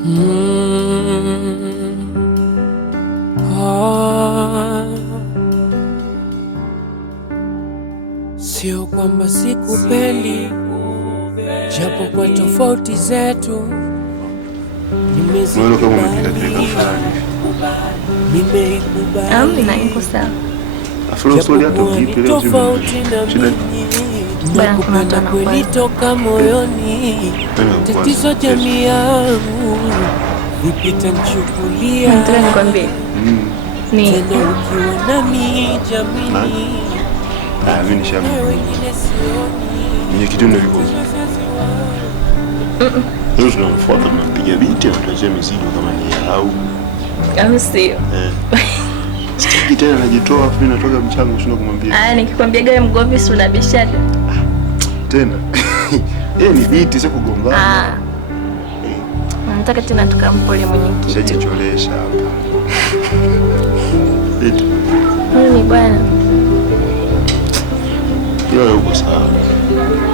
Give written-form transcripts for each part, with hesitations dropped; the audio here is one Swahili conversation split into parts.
Sio kwamba sikupendi, japo kwa tofauti zetu nimeikubali. Tofauti na mimi nakupenda kweli toka moyoni. Tatizo jamii yangu vipi tanchukulia tena ukiwa nami jamii. Mimi nishamu. Mwenye kitu ndio vikozo. Leo tunamfuata tunampiga biti na tunacheza mizigo kama ni au. Sio. Sitaki tena najitoa mimi natoka mchango shino kumwambia. Nikikwambia gari mgomvi si unabishana. Tena. Ni biti sio kugombana. Nataka tena tukampole mwenyekiti. Sijicholesha hapa. Mimi bwana. Wewe uko sawa?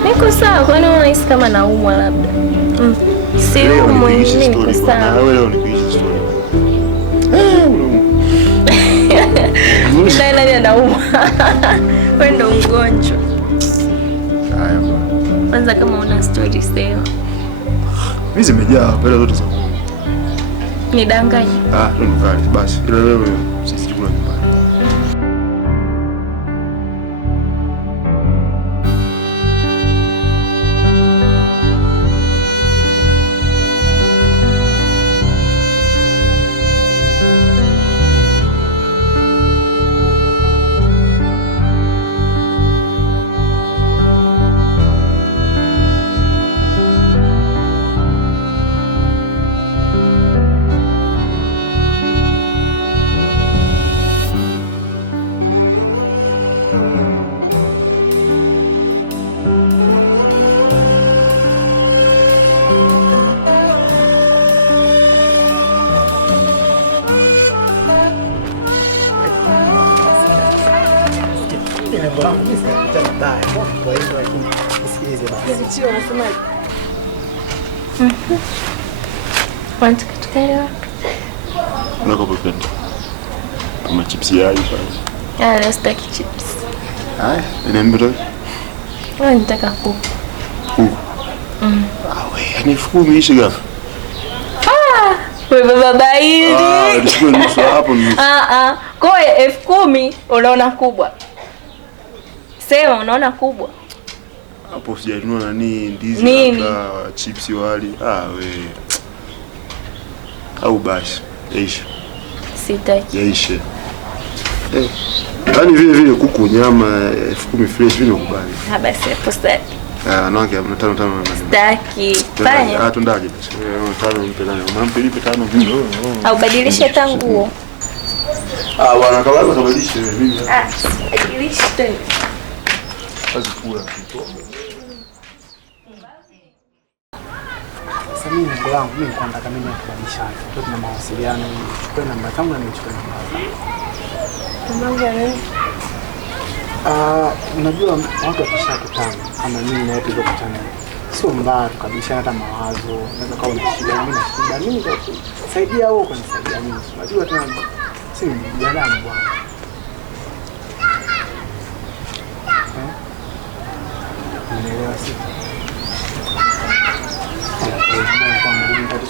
Niko sawa, kwani unahisi kama naumwa labda? Sio mwenyewe niko sawa. Wewe leo nipigisha story. Nani anaumwa? Wewe ndo mgonjwa. Haya bwana. Kwanza kama una story sema. Mimi zimejaa pale zote za. Nidanganye. Ndo kali basi. Ile wewe sisi kuna nyumbani. Unakopenda kama chips yai pale. Leo sitaki chips. Haya, niambie tu. Wewe unataka kuku. Wewe ni fuku miishi gafa. Wewe baba hili. Ndio nusu hapo nusu. Kwa 10,000 unaona kubwa. Sema unaona kubwa. Hapo sijanunua nani ndizi na chips wali. Wewe. Au basi. Yaisha. Sitaki. Yaisha. Yaani vile kuku nyama 10,000 fresh vile ukubali. Basi hapo sitaki. Wanawake mna 5 na nani. Sitaki. Fanya. Tundaje basi. 5 mpe nani? Mampe lipe 5. Au badilishe tanguo. Bwana kama kabadilishe mimi. Badilishe tena. Basi kula kitu. Sasa mimi ndio wangu mimi kwamba kama mimi kubadilishana. Tuna mawasiliano, chukua namba yangu na nichukue namba yako. Unajua watu wakishakutana kama mimi na wewe tukutana. Sio mbaya tukabishana hata mawazo. Unaweza kawa una shida, mimi na shida. Mimi nitasaidia wewe ukanisaidia mimi. Unajua tena si binadamu bwana. Unaelewa sisi?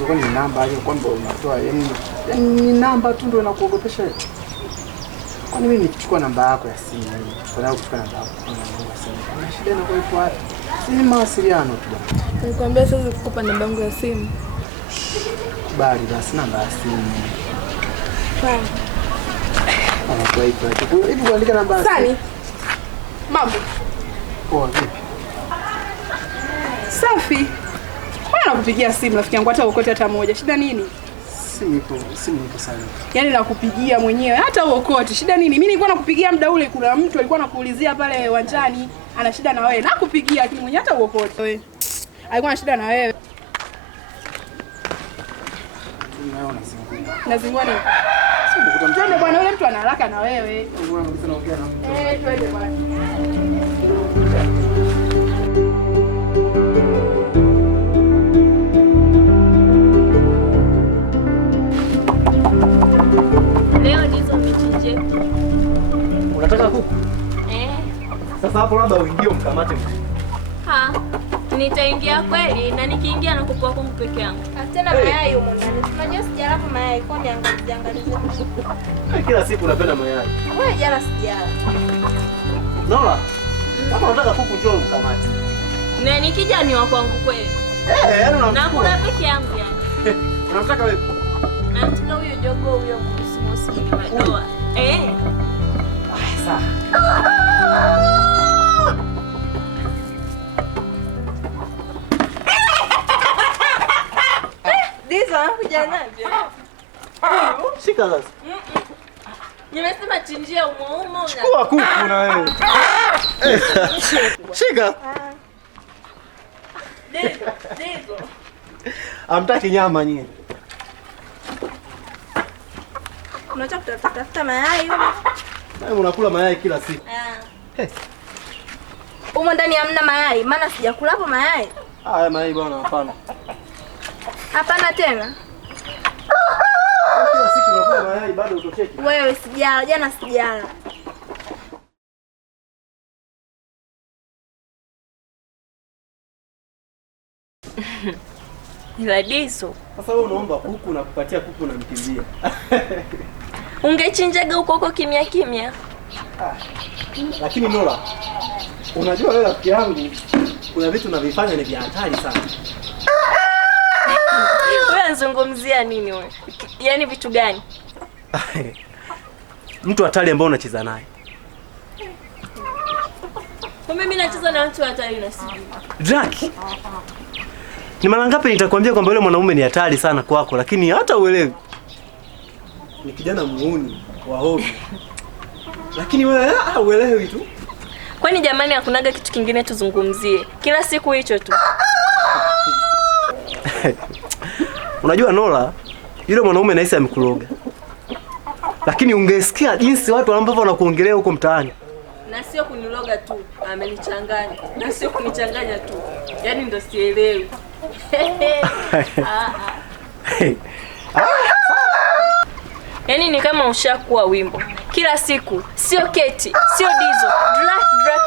Kwa ni namba hiyo kwamba unatoa yani namba tu ndio inakuogopesha. Kwani mimi nikichukua namba yako ya simu hivi, kwa kuchukua namba yako ya simu. Kuna shida na kwa ipo hata. Si mawasiliano tu bwana. Nikwambia sasa kukupa namba yangu ya simu. Kubali basi namba ya simu. Sawa. Kwa ipo. Hivi kuandika namba. Sani. Mambo. Poa vipi? Safi. Nakupigia simu rafiki yangu hata ukote hata moja. Shida nini? Simu ipo sana. Yaani nakupigia mwenyewe hata ukote. Shida nini? Mimi nilikuwa nakupigia muda ule kuna mtu alikuwa anakuulizia pale uwanjani ana shida na wewe. Nakupigia lakini mwenyewe hata ukote. Wewe. Alikuwa na shida na wewe. Unaona zingua. Na zingua nini? Twende bwana yule mtu ana haraka na wewe. Twende bwana. hapo labda uingie umkamate mtu. Nitaingia kweli na nikiingia nakupa kwa peke yangu. Tena mayai huko ndani. Unajua sijala hapo mayai kwa niangalie. Kila siku unapenda mayai. Wewe jana sijala. Nola. Kama unataka kuku njoo umkamate. Na nikija ni wa kwangu kweli. Yaani unamchukua. Na kula peke yangu yani. Unamtaka wewe? Nataka huyo jogoo huyo msimosi ni madoa. Sawa. Dizo anakuja naje? Shika sasa. Nimesema chinjia umo. Chukua kuku na wewe. Shika. Dizo. Amtaki nyama nyie. Unataka kutafuta mayai wewe? Wewe unakula mayai kila siku. Umo ndani hamna mayai, maana sijakula hapo mayai. Haya mayai bwana, hapana. Hapana tena. Kila siku unakula mayai bado utosheki. Wewe sijala, jana sijala. Iladiso. Sasa wewe unaomba kuku na kupatia kuku na mkimbia. Ungechinjaga huko kimya kimya. Lakini Nola, unajua wewe rafiki yangu kuna vitu unavifanya ni vya hatari sana. Wewe unazungumzia nini wewe? Yaani vitu gani? Mtu hatari ambaye unacheza naye. Mimi nacheza na watu hatari na sijui. Draki. Ni mara ngapi nitakwambia kwamba yule mwanaume ni hatari sana kwako lakini hata uelewi. Ni kijana muuni wa hovyo. Lakini wewe uelewi tu. Kwani jamani hakunaga kitu kingine tuzungumzie? Kila siku hicho tu. Unajua Nola, yule mwanaume naisi amekuloga. Lakini ungesikia jinsi watu ambao wanakuongelea huko mtaani. Na sio kuniloga tu, amenichanganya. Na sio kunichanganya tu. Yaani ndo sielewi. Yaani ni kama ushakuwa wimbo. Kila siku, sio Keti, sio Dizo.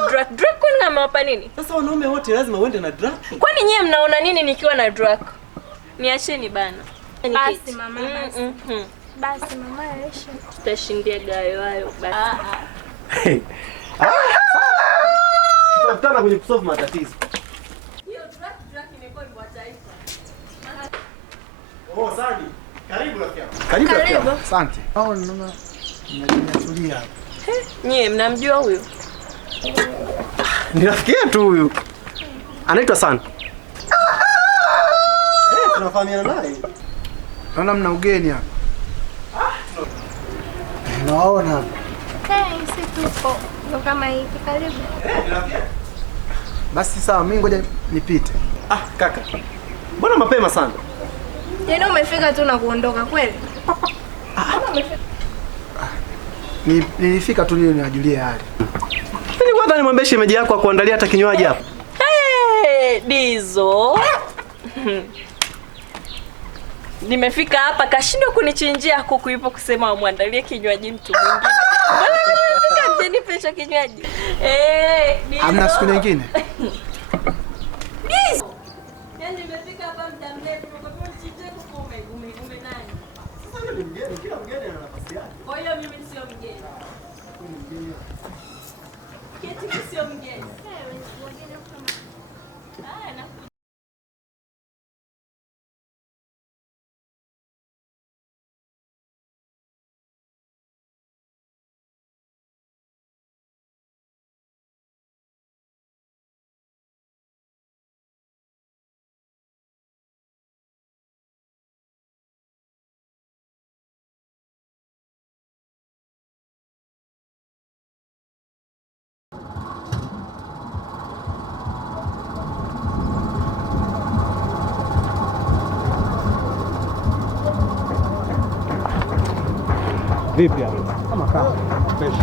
Drake kwani amewapa nini? Sasa wanaume wote lazima uende na Drake. Kwani nyie mnaona nini nikiwa na Drake? Niacheni bana. Basi mama, basi. Basi mama, Aisha. Tutashindia gayo hayo basi. Tutakutana kwenye kusolve matatizo. Hiyo Drake imekuwa ni taifa. Oh, Sani. Karibu rafiki yangu. Karibu rafiki yangu. Asante. Hao naona nimetulia. Nyie mnamjua huyo? Ni rafiki yetu huyu. Anaitwa Sani. Tunafahamiana naye. Naona mna ugeni hapa. Naona. Si tupo. Ndo kama hivi karibu. Basi sawa, mimi ngoja nipite. Kaka. Mbona mapema sana? Yaani umefika tu na kuondoka kweli? Nilifika tu niajulie hali. Mimi kwanza nimwambie shemeji yako akuandalia hata kinywaji hapa. Dizo. Nimefika hapa kashindwa kunichinjia kuku ipo kusema muandalie kinywaji mtu mwingine. Mbona nimefika mjeni pesha kinywaji? Hamna siku nyingine? Dizo. Yaani nimefika hapa muda mrefu kwa kunichinjia kuku ume nani? Sasa ni mgeni, kila mgeni ana nafasi yake. Kwa hiyo mimi sio mgeni. Keti sio mgeni. Vipi hapo? Kama kama. Fresh.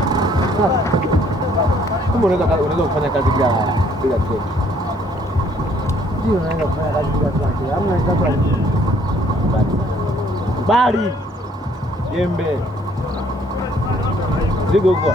Kumbe unaweza kufanya kazi bila cheti. Ndio naenda kufanya kazi bila cheti. Hamna tatizo. Bali. Jembe. Zigo kwa.